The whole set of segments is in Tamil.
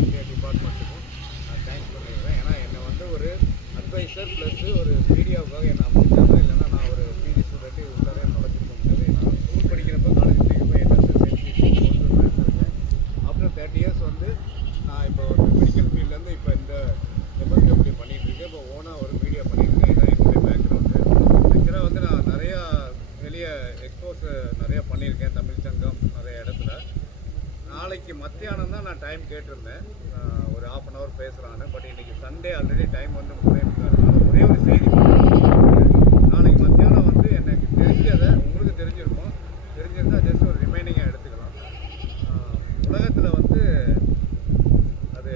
இந்தியா டிபார்ட்மெண்ட்டுக்கும் நான் தேங்க்ஸ் பண்ணிடுறேன். ஏன்னா என்னை வந்து ஒரு அட்வைசர் ப்ளஸ் ஒரு மீடியாவுக்காக என்னை அமைச்சாங்க. இல்லைன்னா நான் ஒரு பிஜி ஸ்டூடெண்ட்டு உள்ளே நுழைச்சிருக்க முடியாது. நான் ஸ்கூல் படிக்கிறப்ப காலேஜ் படிக்கிறப்ப என்எஸ்எஸ் போட்டுருக்கேன். ஆஃப்டர் 30 இயர்ஸ் வந்து நான் இப்போ ஒரு மெடிக்கல் ஃபீல்ட்லேருந்து இப்போ இந்த எம்எஸ்டபிள்யூ பண்ணிகிட்ருக்கேன். இப்போ ஓனாக ஒரு மீடியா பண்ணியிருக்கேன். இதான் என்னுடைய பேக்ரவுண்டு. ஆக்சுவலாக வந்து நான் நிறையா வெளியே எக்ஸ்போஸ் நிறையா பண்ணியிருக்கேன், தமிழ் சங்கம் நிறைய இடத்துல. நாளைக்கு மத்தியானம் தான் நான் டைம் கேட்டிருந்தேன், ஒரு 1/2 hour பேசுகிறான்னு. பட் இன்றைக்கி சண்டே ஆல்ரெடி டைம் வந்து 3:30. ஒரே ஒரு செய்தி நாளைக்கு மத்தியானம் வந்து எனக்கு தெரிஞ்சதை உங்களுக்கு தெரிஞ்சிருக்கும். தெரிஞ்சிருந்தால் ஜஸ்ட் ஒரு ரிமைனிங்காக எடுத்துக்கலாம். உலகத்தில் வந்து அது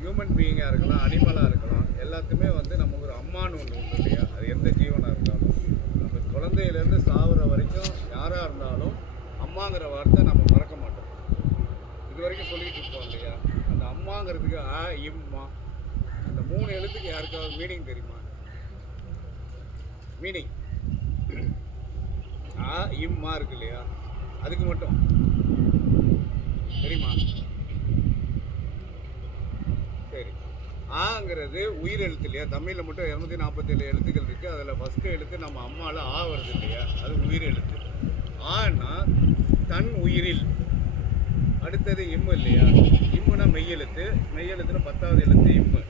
ஹியூமன் பீயிங்காக இருக்கலாம், அனிமலாக இருக்கலாம், எல்லாத்துக்குமே வந்து நமக்கு ஒரு அம்மான்னு ஒன்று உண்டு இல்லையா? அது எந்த ஜீவனாக இருந்தாலும் நம்ம குழந்தையிலேருந்து சாகுற வரைக்கும் யாராக இருந்தாலும் அம்மாங்கிற வார்த்தை நம்ம மறக்க மாட்டோம். இது வரைக்கும் சொல்லிகிட்டு இருப்போம் இல்லையா? அந்த அம்மாங்கிறதுக்கு இம்மா அந்த 3 எழுத்துக்கு யாருக்காவது மீனிங் தெரியுமா? மீனிங் இம்மா இருக்கு இல்லையா? அதுக்கு மட்டும் தெரியுமா? சரி, ஆங்கிறது உயிர் எழுத்து இல்லையா? தமிழில் மட்டும் 247 எழுத்துக்கள் இருக்குது. அதில் ஃபஸ்ட்டு எழுத்து நம்ம அம்மாவில் வருது இல்லையா? அது உயிர் எழுத்து. ஆனா தன் உயிரில். அடுத்தது இம்மு இல்லையா? இம்முனா மெய்யெழுத்து. மெய்யெழுத்துல 10வது எழுத்து இம்மு.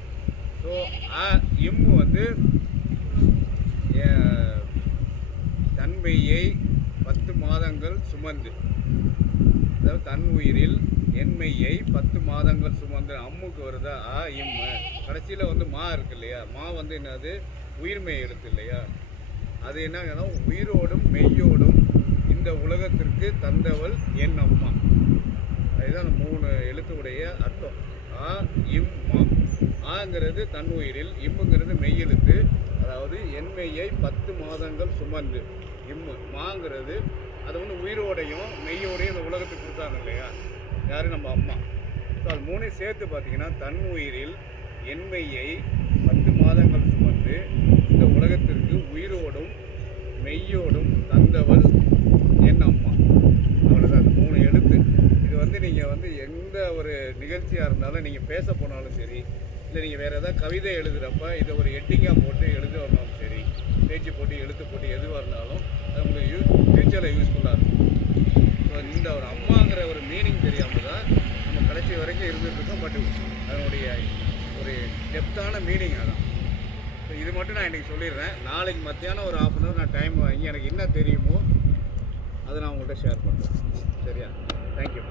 ஸோ இம்மு வந்து தன்மையை 10 மாதங்கள் சுமந்து, அதாவது தன் உயிரில் என்மையை 10 மாதங்கள் சுமந்து அம்முக்கு வருதா இம்மு. கடைசியில் வந்து மா இருக்கு இல்லையா? மா வந்து என்னது? உயிர்மெய் எழுத்து இல்லையா? அது என்ன? உயிரோடும் மெய்யோடும் இந்த உலகத்திற்கு தந்தவள் என் அம்மா. அதுதான் 3 எழுத்துடைய அர்த்தம். இம்மா. ஆங்கிறது தன் உயிரில், இம்முங்கிறது மெய்யெழுத்து, அதாவது என்மையை 10 மாதங்கள் சுமந்து. இம்மு. மாங்கிறது அது வந்து உயிரோடையும் மெய்யோடையும் இந்த உலகத்துக்கு கொடுத்தாங்க இல்லையா? யார்? நம்ம அம்மா. ஸோ அது 3 சேர்த்து பார்த்தீங்கன்னா தன் உயிரில் என்மையை 10 மாதங்கள் சுமந்து இந்த உலகத்திற்கு உயிரோடும் மெய்யோடும் தந்தவள் என் அம்மா. அவ்வளோதான், அது 3 எழுத்து. இது வந்து நீங்கள் வந்து எந்த ஒரு நிகழ்ச்சியாக இருந்தாலும், நீங்கள் பேச போனாலும் சரி, இல்லை நீங்கள் வேறு ஏதாவது கவிதை எழுதுகிறப்ப இதை ஒரு எட்டிங்காக போட்டு எழுத வரனாலும் சரி, பேச்சு போட்டு எழுத்து போட்டு எதுவாக இருந்தாலும் அது உங்களுக்கு ஃப்யூச்சரில் யூஸ்ஃபுல்லாக இருக்கும். ஸோ இந்த ஒரு அம்மாங்கிற ஒரு மீனிங் தெரியாமல் தான் நம்ம கடைசி வரைக்கும் இருந்துகிட்ருக்கோம். பட் அதனுடைய ஒரு டெப்த்தான மீனிங் அதான். ஸோ இது மட்டும் நான் இன்றைக்கி சொல்லிடுறேன். நாளைக்கு மத்தியானம் ஒரு 1/2 hour நான் டைம் வாங்கி எனக்கு என்ன தெரியுமோ அதை நான் உங்கள்கிட்ட ஷேர் பண்ணுறேன். சரியா? தேங்க்யூ.